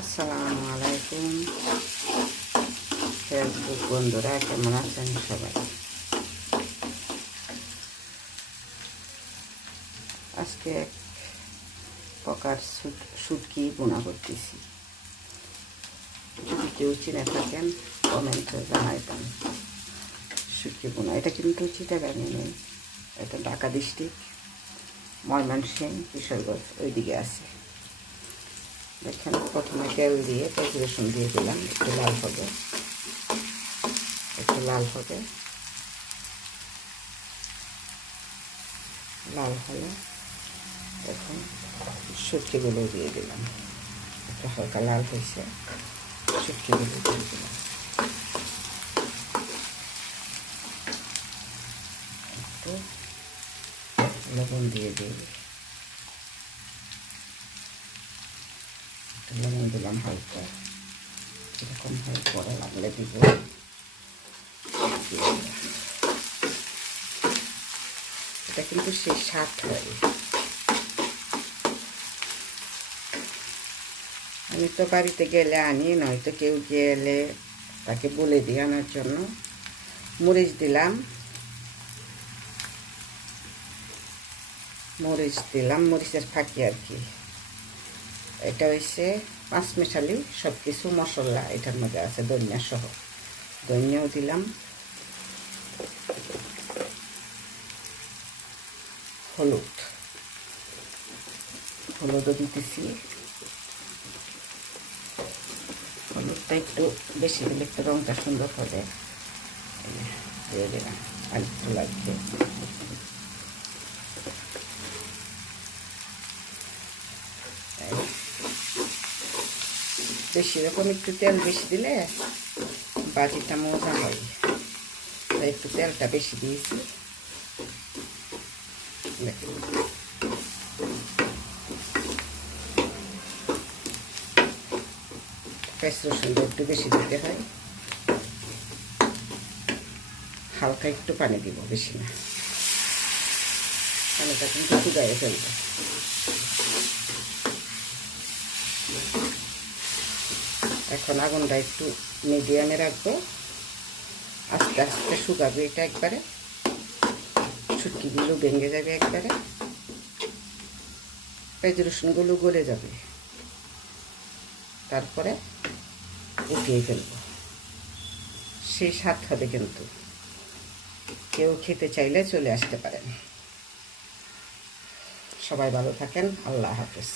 আসসালামু আলাইকুম ফেসবুক বন্ধুরা, কেমন আছেন সবাই? আজকে এক প্রকার শুটকি বোনা করতেছি। যদি কেউ চিনে থাকেন কমেন্টে জানাইতাম। শুটকি বোনা, এটা কিন্তু চিটাগাঙে নেই, এটা ঢাকা ডিস্ট্রিক্ট, ময়মনসিংহ, কিশোরগঞ্জ ওইদিকে আছে। দেখেন, প্রথমে তেল দিয়ে পেঁয়াজ রসুন দিয়ে দিলাম, একটু লাল হবে, লাল হলে এখন শুটকিগুলো দিয়ে দিলাম। একটু হালকা লাল হয়েছে, শুটকিগুলো দিয়ে দিলাম। একটু লবণ দিয়ে দিই, লবণ দিলাম হালকা, এরকম ভাবে পরে লাগলে দিব। এটা কিন্তু সেই স্বাদ হয়। আমি তো বাড়িতে গেলে আনি, নয়তো কেউ গেলে তাকে বলে দিই আনার জন্য। মরিচ দিলাম, মরিচের ফাঁকি আর কি। এটা হচ্ছে পাঁচমিশালি সব কিছু মশলা এটার মধ্যে আছে, ধনিয়া সহ। ধনিয়াও দিলাম, হলুদও দিতেছি। হলুদটা একটু বেশি দিলে একটু রঙটা সুন্দর হবে। দিয়ে দিলাম, আর একটু লাগবে। বেশি রকম একটু তেল বেশি দিলে বাজিটা মজা হয়, তাই একটু তেলটা বেশি দিয়েছি। পেঁয়াজ রসুনটা একটু বেশি দিতে হয়, হালকা একটু পানি দিব, বেশি না, পানিটা কিন্তু শুকাইয়ে ফেলবে। এখন আগুনটা একটু মিডিয়ামে রাখবো, আস্তে আস্তে শুকাবে এটা একবারে, শুটকিগুলো ভেঙে যাবে একবারে, পেঁয়াজ রসুনগুলো গলে যাবে, তারপরে উঠিয়ে ফেলবো। সেই স্বাদ হবে কিন্তু। কেউ খেতে চাইলে চলে আসতে পারেন। সবাই ভালো থাকেন, আল্লাহ হাফেজ।